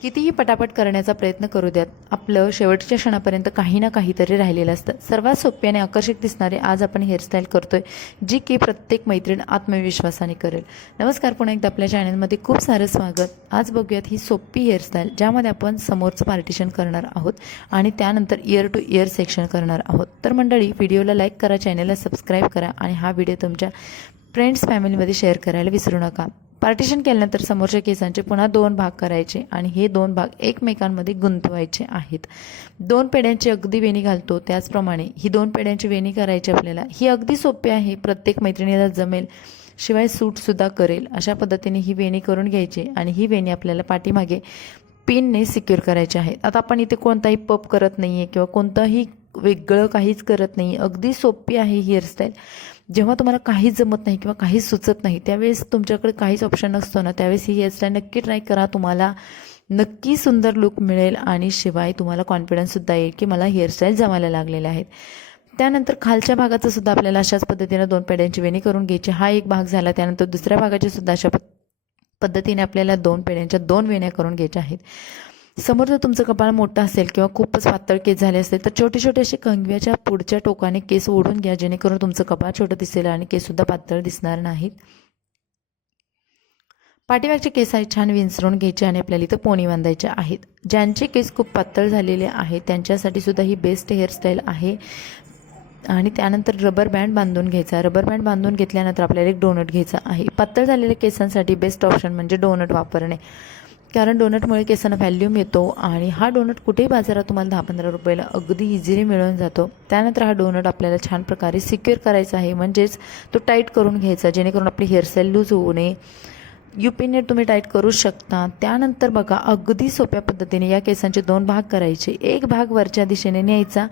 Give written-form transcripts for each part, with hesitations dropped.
कितीही पटापट करण्याचा प्रयत्न करू द्यात, आपलं शेवटच्या क्षणापर्यंत काही ना काहीतरी राहिलेलं असतं. सर्वात सोपी आणि आकर्षक दिसणारे आज आपण हेअरस्टाईल करतोय, जी की प्रत्येक मैत्रीण आत्मविश्वासाने करेल. नमस्कार, पुन्हा एकदा आपल्या चॅनलमध्ये खूप सारं स्वागत. आज बघूयात ही सोपी हेअरस्टाईल, ज्यामध्ये आपण समोरचं पार्टिशन करणार आहोत आणि त्यानंतर इयर टू इयर सेक्शन करणार आहोत. तर मंडळी, व्हिडिओला लाईक करा, चॅनलला सबस्क्राईब करा आणि हा व्हिडिओ तुमच्या फ्रेंड्स फॅमिलीमध्ये शेअर करायला विसरू नका. पार्टिशन केल्यानंतर समोरच्या केसांचे पुन्हा 2 भाग करायचे आणि हे 2 भाग एकमेकांमध्ये गुंतवायचे आहेत. 2 पेड्यांची अगदी वेणी घालतो त्याचप्रमाणे ही 2 पेड्यांची वेणी करायची आपल्याला. ही अगदी सोपी आहे, प्रत्येक मैत्रिणीला जमेल, शिवाय सूटसुद्धा करेल. अशा पद्धतीने ही वेणी करून घ्यायची आणि ही वेणी आपल्याला पाठीमागे पिनने सिक्युअर करायची आहे. आता आपण इथे कोणताही पप करत नाही आहे किंवा कोणतंही वेगळं काहीच करत नाही. अगदी सोपी आहे ही हेअरस्टाईल. जेव्हा तुम्हाला काहीच जमत नाही किंवा काहीच सुचत नाही, त्यावेळेस तुमच्याकडे काहीच ऑप्शन नसतो ना, त्यावेळेस ही हेअरस्टाईल नक्की ट्राय करा. तुम्हाला नक्की सुंदर लुक मिळेल आणि शिवाय तुम्हाला कॉन्फिडन्ससुद्धा येईल की मला हेअरस्टाईल जमायला लागलेल्या आहेत. त्यानंतर खालच्या भागाचं सुद्धा आपल्याला अशाच पद्धतीने 2 पेड्यांची वेणी करून घ्यायची. हा एक भाग झाला. त्यानंतर दुसऱ्या भागाची सुद्धा अशा पद्धतीने आपल्याला 2 पेड्यांच्या 2 वेण्या करून घ्यायच्या आहेत. समोर जर तुमचं कपाळ मोठं असेल किंवा खूपच पातळ केस झाले असतील तर छोटे छोटे असे कंगव्याच्या पुढच्या टोकाने केस ओढून घ्या, जेणेकरून तुमचं कपाळ छोटं दिसेल आणि केससुद्धा पातळ दिसणार नाहीत. पाठीमागचे केस आहेत छान विंचरून घ्यायचे आणि आपल्याला इथं पोनी बांधायचे आहेत. ज्यांचे केस खूप पातळ झालेले आहेत त्यांच्यासाठी सुद्धा ही बेस्ट हेअरस्टाईल आहे. आणि त्यानंतर रबर बँड बांधून घ्यायचा. रबर बँड बांधून घेतल्यानंतर आपल्याला एक डोनट घ्यायचा आहे. पातळ झालेल्या केसांसाठी बेस्ट ऑप्शन म्हणजे डोनट वापरणे, कारण डोनटमुळे केसांना व्हॅल्यूम येतो आणि हा डोनट कुठेही बाजारात तुम्हाला 10-15 रुपयाला अगदी इझिली मिळून जातो. त्यानंतर हा डोनट आपल्याला छान प्रकारे सिक्युअर करायचा आहे, म्हणजेच तो टाईट करून घ्यायचा, जेणेकरून आपली हेअरस्टाईल लूज होऊ नये. यूपीने तुम्ही टाईट करू शकता. त्यानंतर बघा, अगदी सोप्या पद्धतीने या केसांचे 2 भाग करायचे. एक भाग वरच्या दिशेने न्यायचा,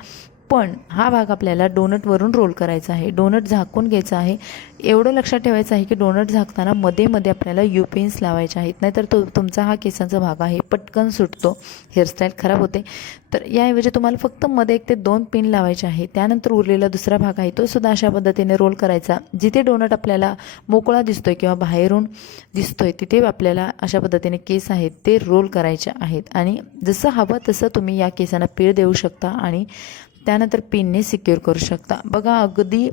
पण हा भाग आपल्याला डोनटवरून रोल करायचा आहे. डोनट झाकून घ्यायचा आहे. एवढं लक्षात ठेवायचं आहे की डोनट झाकताना मध्ये मध्ये आपल्याला यूपिन्स लावायचे आहेत, नाहीतर तुमचा हा केसांचा भाग आहे पटकन सुटतो, हेअरस्टाईल खराब होते. तर याऐवजी तुम्हाला फक्त मध्ये 1 ते 2 पिन लावायचे आहे. त्यानंतर उरलेला दुसरा भाग आहे तो सुद्धा अशा पद्धतीने रोल करायचा. जिथे डोनट आपल्याला मोकळा दिसतोय किंवा बाहेरून दिसतोय तिथे आपल्याला अशा पद्धतीने केस आहेत ते रोल करायचे आहेत आणि जसं हवं तसं तुम्ही या केसांना पीळ देऊ शकता आणि त्यानंतर पिनने सिक्युअर करू शकता. बघा, अगदी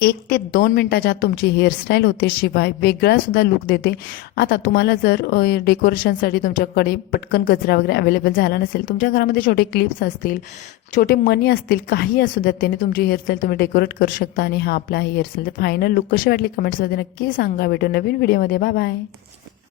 1 ते 2 मिनटाच्या तुमची हेअरस्टाईल होते, शिवाय वेगळासुद्धा लुक देते. आता तुम्हाला जर डेकोरेशनसाठी तुमच्याकडे पटकन गजरा वगैरे अवेलेबल झाला नसेल, तुमच्या घरामध्ये छोटे क्लिप्स असतील, छोटे मनी असतील, काही असू द्यात, त्याने तुमची हेअरस्टाईल तुम्ही डेकोरेट करू शकता. आणि हा आपला हेअरस्टाईल फायनल लुक कशी वाटली कमेंट्समध्ये नक्की सांगा. भेटू नवीन व्हिडिओमध्ये. Bye bye.